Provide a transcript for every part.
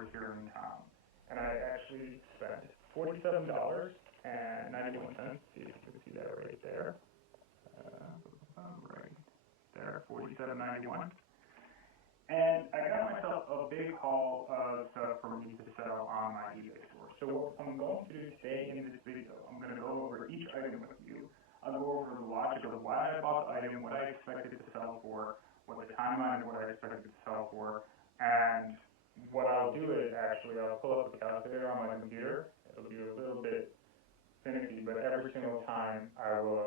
stores here in town. And I actually spent $47.91. See if you can see that right there. Right there, $47.91. And I got myself a big haul of stuff for me to sell on my eBay store. So what I'm going to do today in this video, I'm going to go over each item with you. I'll go over the logic of why I bought the item, what I expected it to sell for, what the timeline of what I expected it to sell for, and what I'll do is actually I'll pull up the calculator on my computer. It'll be a little bit finicky, but every single time I will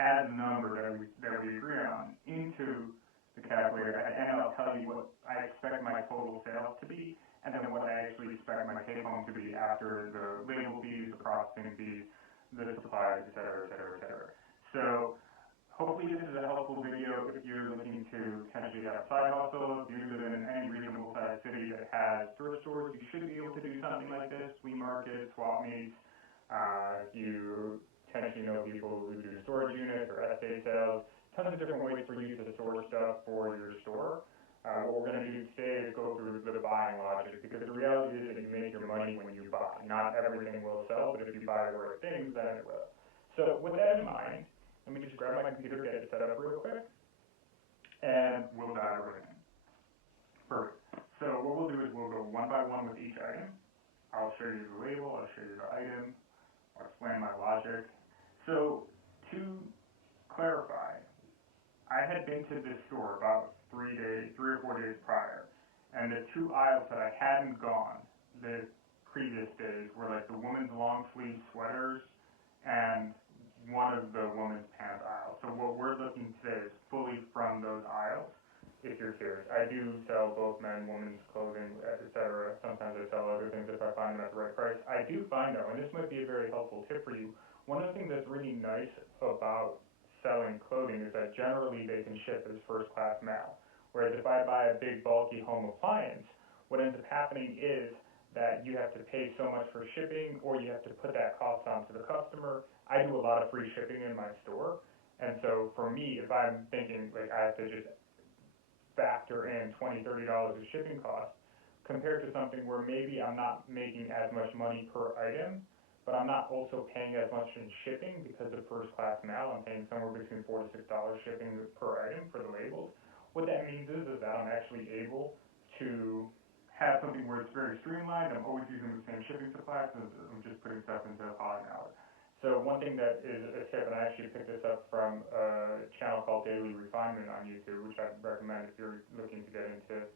add the number that we agree on into the calculator, and I'll tell you what I expect my total sales to be, and then what I actually expect my take home to be after the label fees, the processing fees, the supplies, et cetera, et cetera, et cetera. So hopefully this is a helpful video if you're looking to potentially have a side hustle. If you live in any reasonable sized city that has thrift stores, you should be able to do something like this, flea markets, swap meets. If you potentially know people who do storage units or estate sales, tons of different ways for you to store stuff for your store. What we're going to do today is go through the buying logic, because the reality is that you make your money when you buy. Not everything will sell, but if you buy the right things, then it will. So with that in mind, let me just grab my computer, get it set up real quick, and we'll dive right in. Perfect. So what we'll do is we'll go one by one with each item. I'll show you the label, I'll show you the item, I'll explain my logic. So to clarify, I had been to this store about 3 or 4 days prior, and the two aisles that I hadn't gone the previous days were like the women's long sleeve sweaters and one of the women's pants aisles. So what we're looking today is fully from those aisles, if you're curious. I do sell both men, women's clothing, etc. Sometimes I sell other things if I find them at the right price. I do find though, and this might be a very helpful tip for you, one of the things that's really nice about selling clothing is that generally they can ship as first class mail. Whereas if I buy a big bulky home appliance, what ends up happening is that you have to pay so much for shipping, or you have to put that cost onto the customer. I do a lot of free shipping in my store, and so for me, if I'm thinking like I have to just factor in $20, $30 of shipping costs, compared to something where maybe I'm not making as much money per item, but I'm not also paying as much in shipping because of first class mail. I'm paying somewhere between $4 to $6 shipping per item for the labels. What that means is that I'm actually able to have something where it's very streamlined. I'm always using the same shipping supplies, so I'm just putting stuff into Polymallet. So one thing that is a tip, and I actually picked this up from a channel called Daily Refinement on YouTube, which I'd recommend if you're looking to get into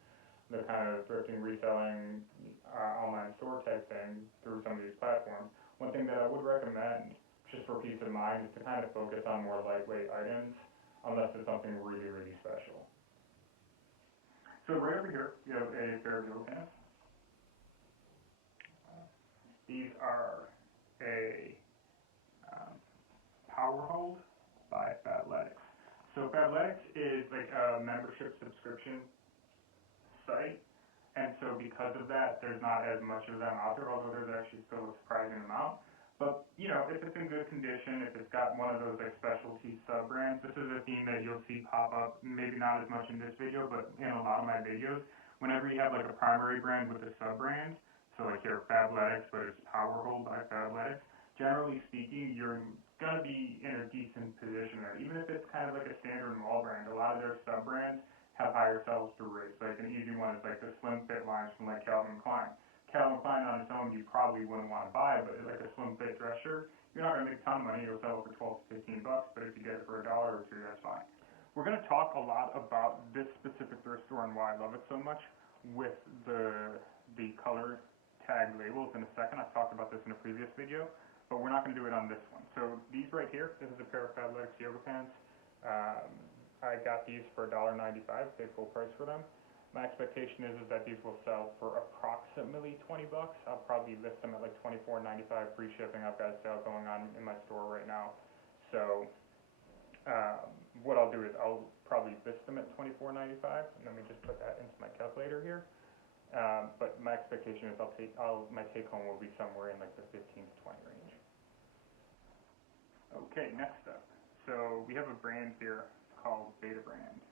the kind of thrifting, reselling, online store type thing through some of these platforms. One thing that I would recommend, just for peace of mind, is to kind of focus on more lightweight items, unless it's something really, really special. So right over here, you have a pair of yoga pants. These are a Power Hold by Fabletics. So Fabletics is like a membership subscription site. And so because of that, there's not as much of them out there, although there's actually still a surprising amount. But, you know, if it's in good condition, if it's got one of those like specialty sub-brands, this is a theme that you'll see pop up, maybe not as much in this video, but in a lot of my videos. Whenever you have like a primary brand with a sub-brand, so like here Fabletics, but it's Power Hold by Fabletics, generally speaking, you're going to be in a decent position there. Even if it's kind of like a standard mall brand, a lot of their sub-brands have higher sell-through rates. Like an easy one is like the slim fit lines from like Calvin Klein. Calvin Klein on its own you probably wouldn't want to buy, but like a slim fit dress shirt, you're not going to make a ton of money. You'll sell it for $12 to $15, but if you get it for $1 or $2, that's fine. We're going to talk a lot about this specific thrift store and why I love it so much with the color tag labels in a second. I've talked about this in a previous video, but we're not going to do it on this one. So these right here, this is a pair of Fabletics yoga pants. I got these for $1.95, paid full price for them. My expectation is that these will sell for approximately $20. I'll probably list them at like $24.95 free shipping. I've got a sale going on in my store right now. So what I'll do is I'll probably list them at $24.95, and let me just put that into my calculator here. But my expectation is my take home will be somewhere in like the 15 to 20 range. Okay, next up. So we have a brand here called Beta Brand.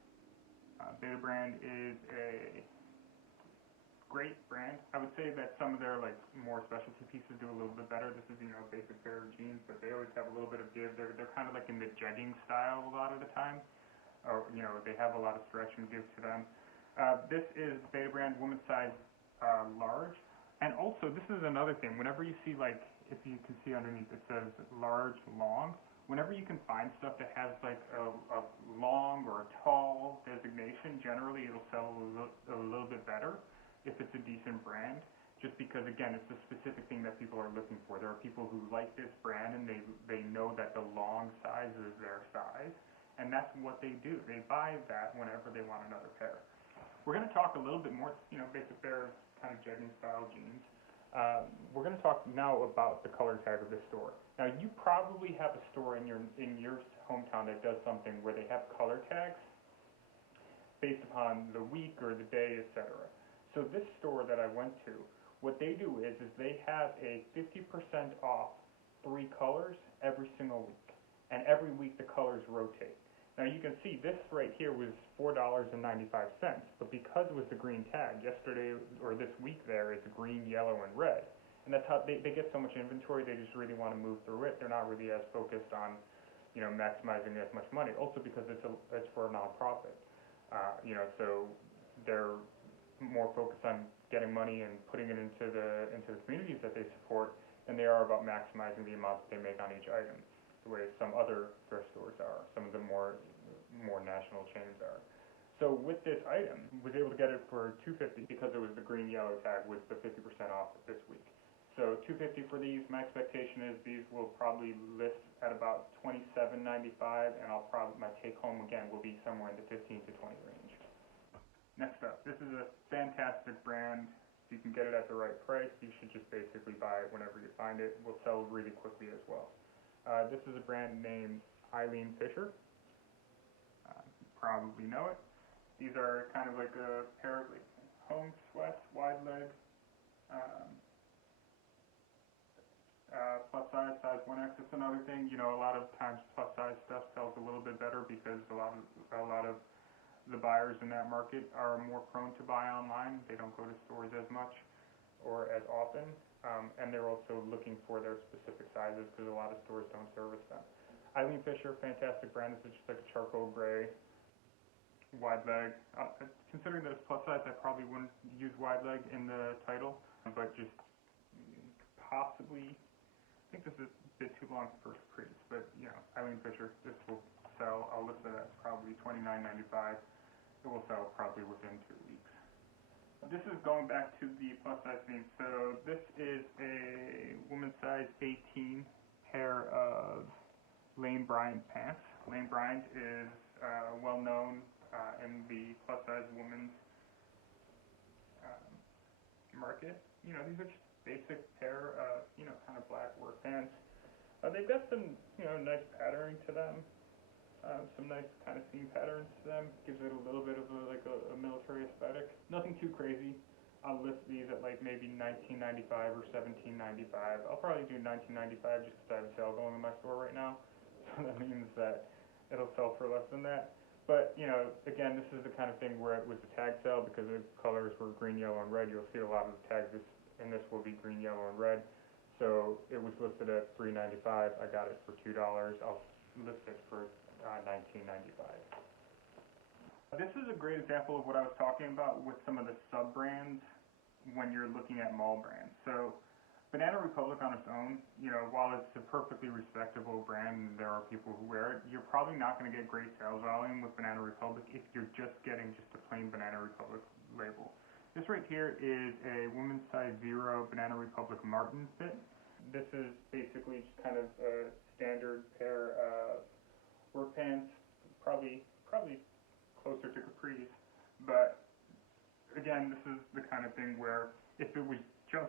Beta Brand is a great brand. I would say that some of their like more specialty pieces do a little bit better. This is, a basic pair of jeans, but they always have a little bit of give. They're kind of like in the jegging style a lot of the time, or they have a lot of stretch and give to them. This is Beta brand, women's size large, and also this is another thing. Whenever you see, like, if you can see underneath, it says large, long. Whenever you can find stuff that has like a long or a tall designation, generally it'll sell a little bit better if it's a decent brand, just because, again, it's a specific thing that people are looking for. There are people who like this brand and they know that the long size is their size, and that's what they do. They buy that whenever they want another pair. We're going to talk a little bit more, basic pair of kind of jegging style jeans. We're going to talk now about the color tag of this store. Now, you probably have a store in your hometown that does something where they have color tags based upon the week or the day, etc. So this store that I went to, what they do is they have a 50% off 3 colors every single week, and every week the colors rotate. Now you can see this right here was $4.95, but because it was the green tag, yesterday or this week there, it's green, yellow, and red. And that's how they get so much inventory, they just really want to move through it. They're not really as focused on, maximizing as much money. Also because it's for a nonprofit. So they're more focused on getting money and putting it into the communities that they support than they are about maximizing the amount that they make on each item, the way some other thrift stores are, some of the more national chains are. So with this item, was able to get it for $250 because it was the green yellow tag with the 50% off this week. So $250 for these. My expectation is these will probably list at about $27.95, and my take home again will be somewhere in the 15 to 20 range. Next up, this is a fantastic brand. If you can get it at the right price, you should just basically buy it whenever you find it. It will sell really quickly as well. This is a brand named Eileen Fisher. You probably know it. These are kind of like a pair of home sweats, wide leg, plus size, size 1X. It's another thing. A lot of times plus size stuff sells a little bit better because a lot of the buyers in that market are more prone to buy online. They don't go to stores as much or as often, and they're also looking for their specific sizes because a lot of stores don't service them. Eileen Fisher, fantastic brand. This is just like a charcoal gray, wide leg. Considering that it's plus size, I probably wouldn't use wide leg in the title, but just possibly, I think this is a bit too long for capris, but Eileen Fisher, this will sell. I'll list it at probably $29.95. It will sell probably within 2 weeks. This is going back to the plus size theme. So this is a woman's size 18 pair of Lane Bryant pants. Lane Bryant is well known in the plus size women's market. These are just basic pair of kind of black work pants. They've got some nice patterning to them. Some nice kind of seam patterns to them. Gives it a little bit of a military aesthetic. Nothing too crazy. I'll list these at like maybe $19.95 or $17.95. I'll probably do $19.95 just because I have a sale going in my store right now. So that means that it'll sell for less than that. But, again, this is the kind of thing where it was a tag sale because the colors were green, yellow, and red. You'll see a lot of the tags in this will be green, yellow, and red. So it was listed at $3.95. I got it for $2. I'll list it for $19.95. This is a great example of what I was talking about with some of the sub-brands when you're looking at mall brands. So Banana Republic on its own, while it's a perfectly respectable brand and there are people who wear it, you're probably not going to get great sales volume with Banana Republic if you're just getting just a plain Banana Republic label. This right here is a women's size 0 Banana Republic Martin fit. This is basically just kind of a standard pair of work pants, probably closer to capris, but again, this is the kind of thing where if it was just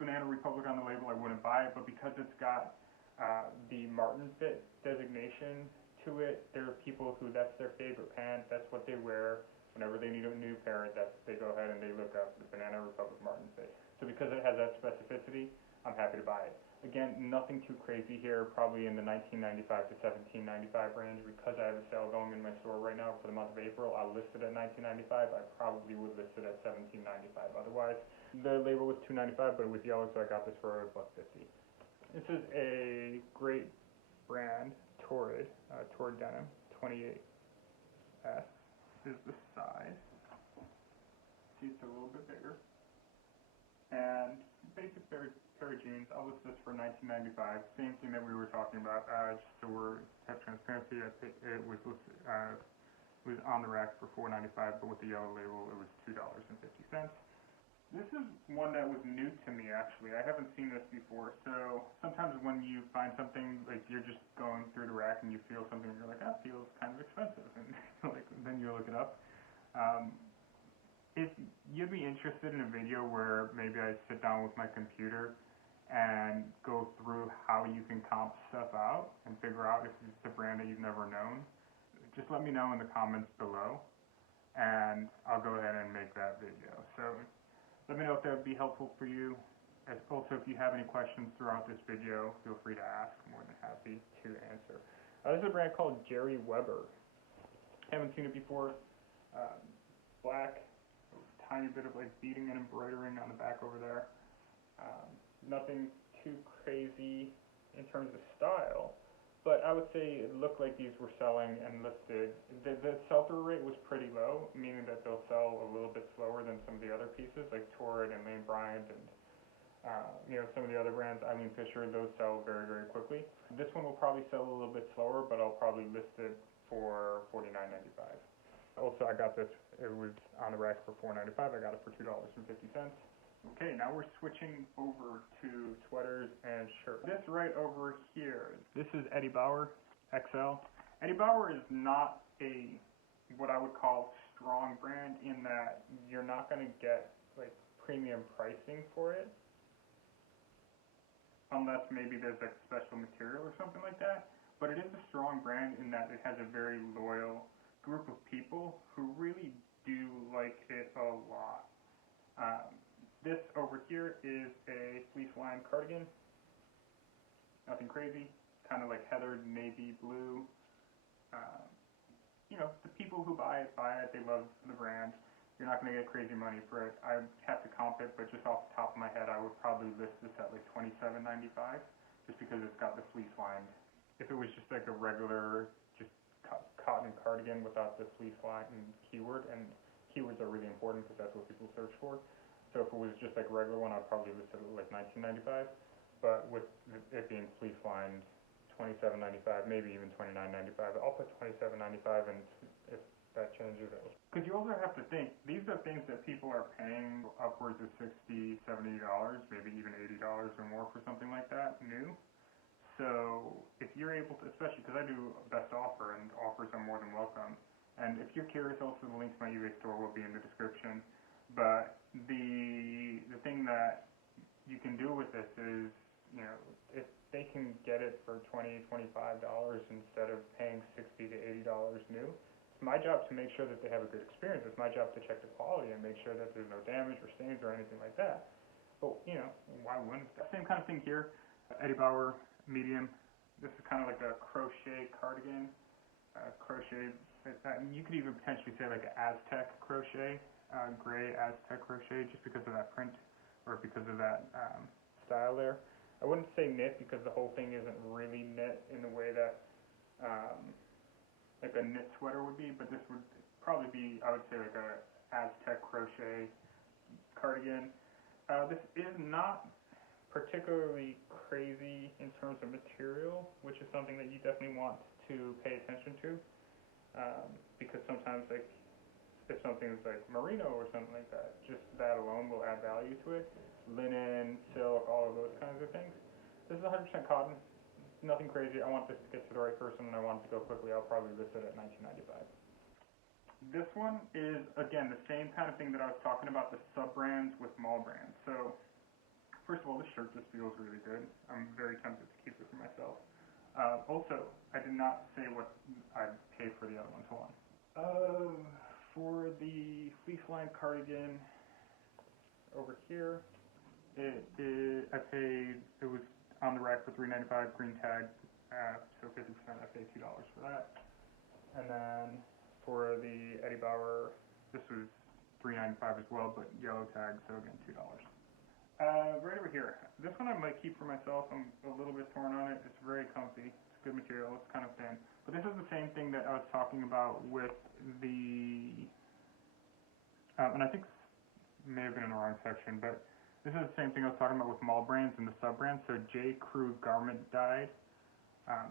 Banana Republic on the label, I wouldn't buy it, but because it's got the Martin fit designation to it, there are people who that's their favorite pant, that's what they wear whenever they need a new pair, they go ahead and they look up the Banana Republic Martin fit. So because it has that specificity, I'm happy to buy it. Again, nothing too crazy here, probably in the $19.95 to $17.95 range. Because I have a sale going in my store right now for the month of April, I'll list it at $19.95. I probably would list it at $17.95 otherwise. The label was $2.95, but it was yellow, so I got this for $1.50. This is a great brand, Torrid denim, 28S is the size. See, it's a little bit bigger. And basic pair of jeans. I'll list this for $19.95. Same thing that we were talking about. Just so we have transparency, it was listed, was on the rack for $4.95, but with the yellow label, it was $2.50. This is one that was new to me, actually. I haven't seen this before. So sometimes when you find something, like you're just going through the rack and you feel something, and you're like, that feels kind of expensive, and like then you look it up. If you'd be interested in a video where maybe I sit down with my computer and go through how you can comp stuff out and figure out if it's a brand that you've never known, just let me know in the comments below, and I'll go ahead and make that video. So let me know if that would be helpful for you. Also, if you have any questions throughout this video, feel free to ask. I'm more than happy to answer. This is a brand called Jerry Weber. Haven't seen it before. Black. Tiny bit of like beading and embroidering on the back over there. Nothing too crazy in terms of style, but I would say it looked like these were selling and listed. The sell-through rate was pretty low, meaning that they'll sell a little bit slower than some of the other pieces, like Torrid and Lane Bryant and some of the other brands, Eileen Fisher. Those sell very, very quickly. This one will probably sell a little bit slower, but I'll probably list it for $49.95. Also, I got this, it was on the rack for $4.95. I got it for $2.50. Okay, now we're switching over to sweaters and shirts. This right over here, this is Eddie Bauer XL. Eddie Bauer is not what I would call strong brand, in that you're not going to get like premium pricing for it, unless maybe there's like special material or something like that. But it is a strong brand in that it has a very loyal group of people who really do like it a lot. This over here is a fleece lined cardigan. Nothing crazy, kind of like heathered navy blue. The people who buy it, they love the brand. You're not going to get crazy money for it. I have to comp it, but just off the top of my head, I would probably list this at like $27.95, just because it's got the fleece lined. If it was just like a regular cotton cardigan without the fleece line and keyword, and keywords are really important because that's what people search for. So if it was just like a regular one, I'd probably list it at like $19.95, but with it being fleece lined, $27.95, maybe even $29.95. I'll put $27.95, and if that changes, because you also have to think, these are things that people are paying upwards of $60, $70, maybe even $80 or more for something like that new. So if you're able to, especially because I do best offer, and offers are more than welcome. And if you're curious, also the link to my eBay store will be in the description. But the thing that you can do with this is, if they can get it for $20, $25 instead of paying $60 to $80 new, it's my job to make sure that they have a good experience. It's my job to check the quality and make sure that there's no damage or stains or anything like that. But why wouldn't that? Same kind of thing here. Eddie Bauer medium. This is kind of like a crochet cardigan. Crochet, you could even potentially say like an Aztec crochet, gray Aztec crochet, just because of that print, or because of that style there. I wouldn't say knit, because the whole thing isn't really knit in the way that like a knit sweater would be, but this would probably be, I would say, like a Aztec crochet cardigan. This is not particularly crazy in terms of material, which is something that you definitely want to pay attention to, because sometimes, like, if something is like merino or something like that, just that alone will add value to it. Linen, silk, all of those kinds of things. This is 100% cotton, nothing crazy. I want this to get to the right person, and I want it to go quickly. I'll probably list it at $19.95. This one is, again, the same kind of thing that I was talking about, the sub-brands with mall brands. So first of all, this shirt just feels really good. I'm very tempted to keep it for myself. Also, I did not say what I paid for the other ones. Hold on. For the fleece lined cardigan over here, it was on the rack for $3.95, green tag, so 50%, I paid $2 for that. And then for the Eddie Bauer, this was $3.95 as well, but yellow tag, so again $2. Right over here, this one I might keep for myself. I'm a little bit torn on it. It's very comfy. It's good material. It's kind of thin. But this is the same thing that I was talking about with the, and I think this may have been in the wrong section, but this is the same thing I was talking about with mall brands and the sub-brands. So J. Crew garment dyed.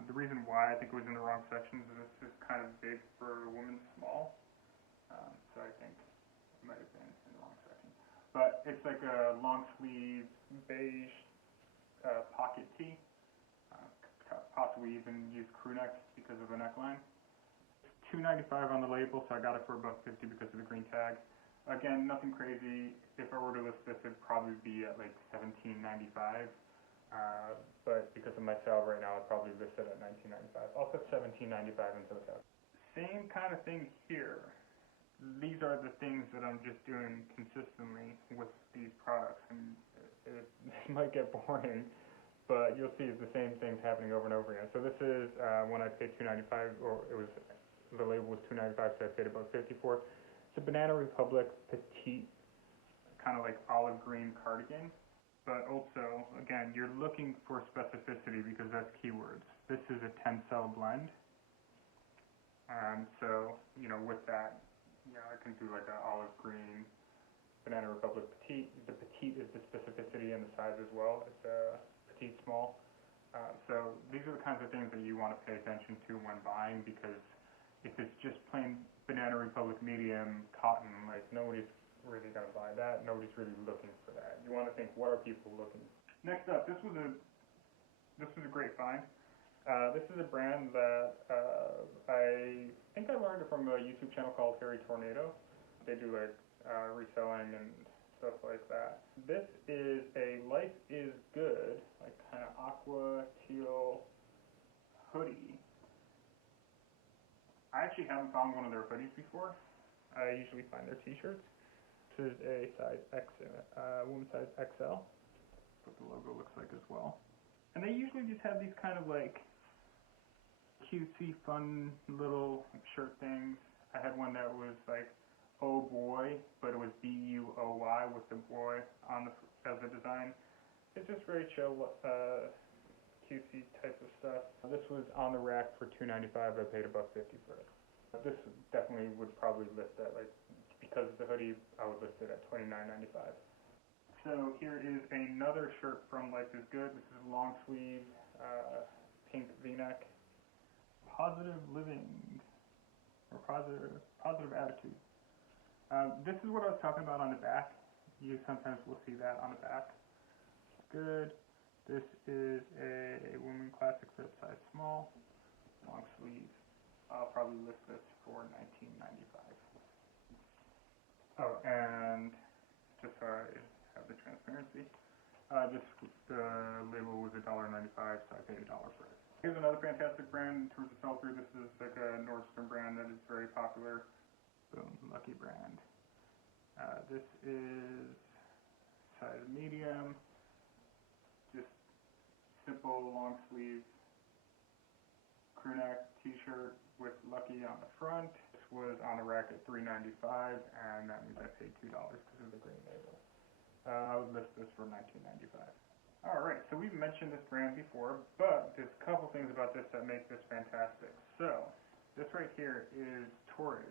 The reason why I think it was in the wrong section is this is kind of big for a woman's small. So I think it might have been in the wrong section. But it's like a long sleeve beige pocket tee. Possibly even use crew necks because of the neckline. It's $2.95 on the label, so I got it for $1.50 because of the green tag. Again, nothing crazy. If I were to list this, it'd probably be at like $17.95. But because of my sale right now, I'd probably list it at $19.95. I'll put $17.95 into the tab. Same kind of thing here. These are the things that I'm just doing consistently with these products, and it might get boring, but you'll see the same things happening over and over again. So this is when I paid $2.95, or it was, the label was $2.95, so I paid about $50 for it. It's a Banana Republic petite, kind of like olive green cardigan. But also, again, you're looking for specificity because that's keywords. This is a 10-cell blend. So, you know, with that, you know, I can do like an olive green Banana Republic petite. The petite is the specificity and the size as well. It's a petite small. So these are the kinds of things that you want to pay attention to when buying, because if it's just plain Banana Republic medium cotton, like nobody's really going to buy that. Nobody's really looking for that. You want to think, what are people looking for? Next up, this was a great find. This is a brand that I think I learned it from a YouTube channel called Harry Tornado. They do like reselling and stuff like that. This is a Life is Good, like kind of aqua teal hoodie. I actually haven't found one of their hoodies before. I usually find their t-shirts. This is a size X, women's size XL. That's what the logo looks like as well. And they usually just have these kind of like cutesy, fun little shirt things. I had one that was like, oh boy, but it was B-U-O-Y with the boy on the as the design. It's just very chill, cutesy type of stuff. This was on the rack for $2.95. I paid $1.50 for it. This definitely would probably list at like, because of the hoodie, I would list it at $29.95. So here is another shirt from Life is Good. This is a long sleeve, pink V-neck. Positive living, or positive attitude. This is what I was talking about on the back. You sometimes will see that on the back. Good. This is a woman classic fit, size small, long sleeve. I'll probably list this for $19.95. Oh, and just so I have the transparency, the label was $1.95, so I paid $1 for it. Here's another fantastic brand in terms of sell-through. This is like a Nordstrom brand that is very popular. Boom, Lucky brand. This is size medium, just simple long sleeve crew neck t-shirt with Lucky on the front. This was on the rack at $3.95, and that means I paid $2 because of the green label. I would list this for $19.95. Alright, so we've mentioned this brand before, but there's a couple things about this that make this fantastic. So, this right here is Torrid.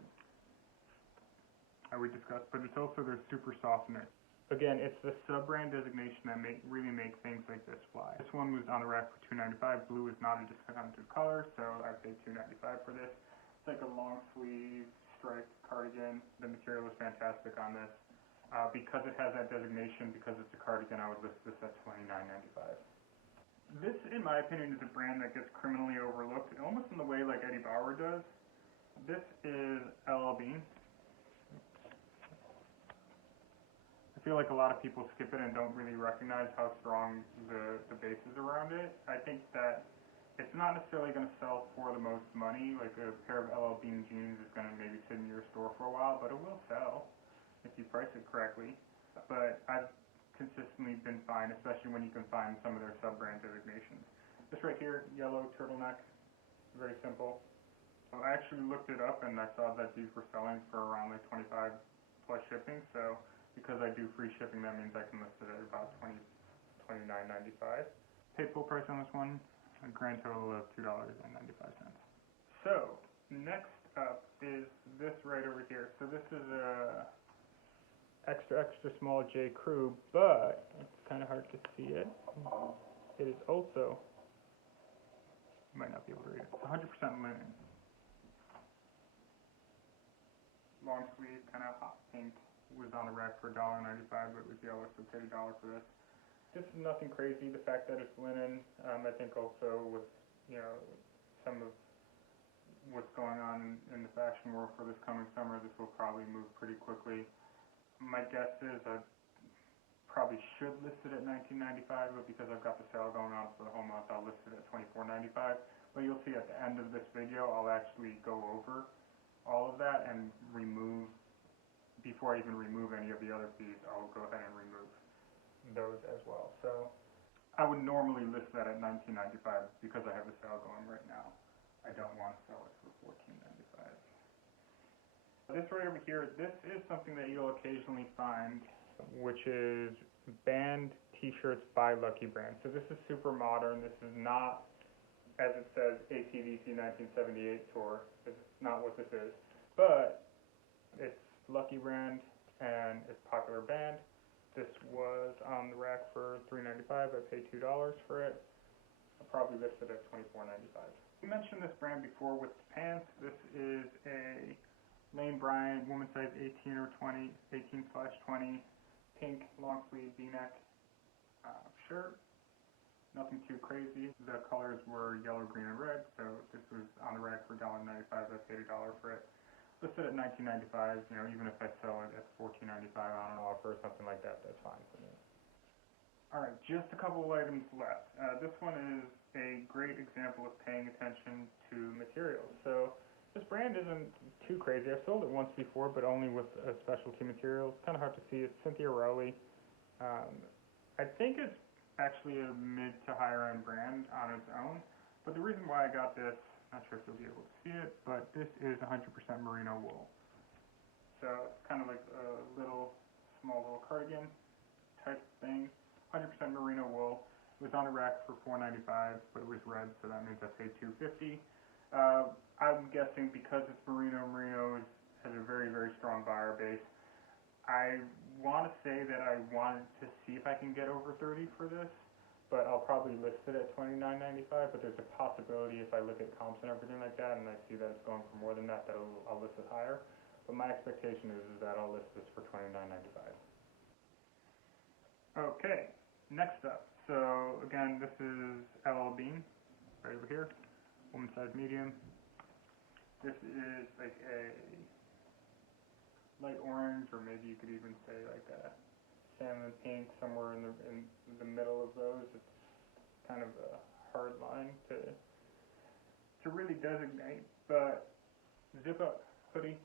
We discussed, but it's also their super soft knit. Again, it's the sub-brand designation that really make things like this fly. This one was on the rack for $2.95. Blue is not a discounted color, so I paid $2.95 for this. It's like a long sleeve striped cardigan. The material is fantastic on this. Because it has that designation, because it's a cardigan, I would list this at $29.95. This, in my opinion, is a brand that gets criminally overlooked, almost in the way like Eddie Bauer does. This is LL Bean. I feel like a lot of people skip it and don't really recognize how strong the base is around it. I think that it's not necessarily going to sell for the most money. Like a pair of LL Bean jeans is going to maybe sit in your store for a while, but it will sell if you price it correctly. But I've consistently been fine, especially when you can find some of their sub-brand designations. This right here, yellow turtleneck, very simple. I actually looked it up and I saw that these were selling for around like 25 plus shipping, so because I do free shipping, that means I can list it at about $29.95. Paid full price on this one, a grand total of $2.95. So next up is this right over here. So this is a extra small J. Crew, but it's kind of hard to see it. It is also, you might not be able to read it, it's 100% linen. Long sleeve, kind of hot pink, was on the rack for $1.95, but it was yellow, so paid $1 for this. This is nothing crazy. The fact that it's linen, I think also with, you know, some of what's going on in the fashion world for this coming summer, this will probably move pretty quickly. My guess is I probably should list it at $19.95, but because I've got the sale going on for the whole month, I'll list it at $24.95. But you'll see at the end of this video, I'll actually go over all of that and remove, before I even remove any of the other fees, I'll go ahead and remove those as well. So I would normally list that at $19.95 because I have a sale going right now. I don't want to sell it for $14.95. This right over here, this is something that you'll occasionally find, which is band t-shirts by Lucky Brand. So this is super modern. This is not, as it says, ATVC 1978 tour. It's not what this is. But it's Lucky Brand and it's a popular band. This was on the rack for $3.95. I paid $2 for it. I'll probably list it at $24.95. We mentioned this brand before with the pants. This is a Lane Bryant woman size 18 or 20, 18/20, pink long sleeve V-neck shirt. Nothing too crazy. The colors were yellow, green, and red, so this was on the rack for $1.95. I paid $1 for it. Listed at $19.95. You know, even if I sell it at $14.95 on an offer or something like that, that's fine for me. All right, just a couple of items left. This one is a great example of paying attention to materials. So this brand isn't too crazy. I've sold it once before, but only with specialty materials. Kind of hard to see. It's Cynthia Rowley. I think it's actually a mid to higher end brand on its own. But the reason why I got this, not sure if you'll be able to see it, but this is 100% merino wool. So it's kind of like a small little cardigan type thing. 100% merino wool. It was on a rack for $4.95, but it was red, so that means I paid $2.50. I'm guessing because it's merino has a very, very strong buyer base. I want to say that I wanted to see if I can get over 30 for this, but I'll probably list it at $29.95, but there's a possibility if I look at comps and everything like that and I see that it's going for more than that, I'll list it higher. But my expectation is that I'll list this for $29.95. Okay, next up. So again, this is LL Bean, right over here, woman size medium. This is like a light orange, or maybe you could even say like a salmon pink, somewhere in the middle of those. It's kind of a hard line to really designate, but zip up hoodie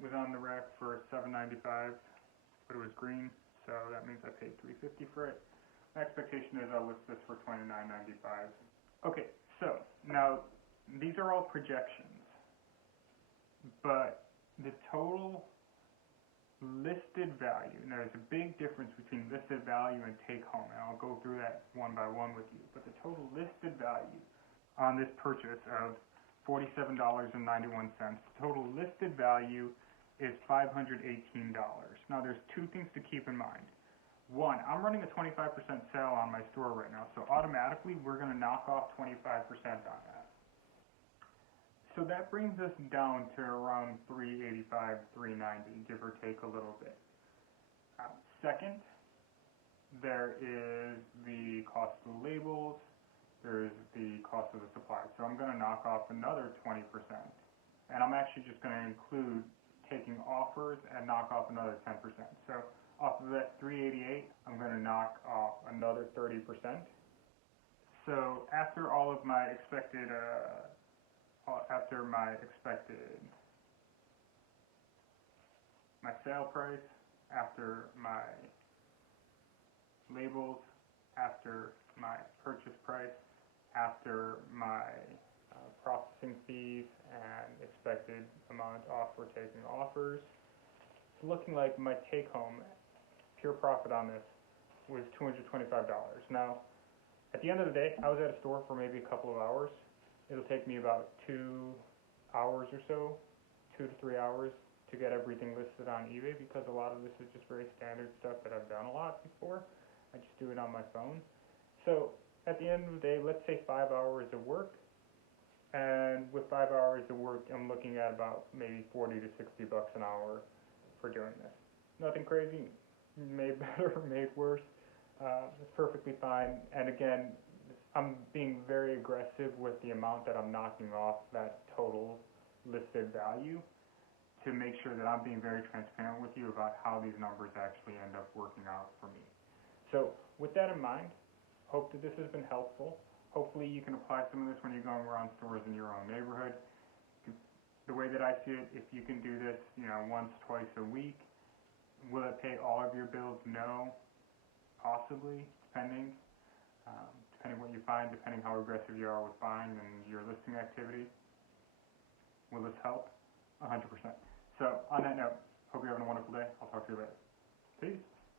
was on the rack for $7.95, but it was green, so that means I paid $3.50 for it. My expectation is I'll list this for $29.95. Okay, so now these are all projections, but the total listed value, and there's a big difference between listed value and take home, and I'll go through that one by one with you, but the total listed value on this purchase of $47.91, the total listed value is $518. Now there's two things to keep in mind. One, I'm running a 25% sale on my store right now, so automatically we're going to knock off 25% on that. So that brings us down to around $385, $390, give or take a little bit. Second, there is the cost of the labels, there's the cost of the supply. So I'm going to knock off another 20%. And I'm actually just going to include taking offers and knock off another 10%. So off of that $388, I'm going to knock off another 30%. So after all of my expected my sale price, after my labels, after my purchase price, after my processing fees and expected amount off for taking offers. It's looking like my take home, pure profit on this, was $225. Now, at the end of the day, I was at a store for maybe a couple of hours. It'll take me about 2 hours or so, 2 to 3 hours to get everything listed on eBay, because a lot of this is just very standard stuff that I've done a lot before. I just do it on my phone. So at the end of the day, let's say 5 hours of work, and with 5 hours of work, I'm looking at about maybe 40 to 60 bucks an hour for doing this. Nothing crazy, made better, made worse. It's perfectly fine. And again, I'm being very aggressive with the amount that I'm knocking off that total listed value to make sure that I'm being very transparent with you about how these numbers actually end up working out for me. So with that in mind, hope that this has been helpful. Hopefully you can apply some of this when you're going around stores in your own neighborhood. The way that I see it, if you can do this, once, twice a week, will it pay all of your bills? No. Possibly, depending what you find, depending how aggressive you are with buying and your listing activity. Will this help? 100%. So on that note, hope you're having a wonderful day. I'll talk to you later. Peace.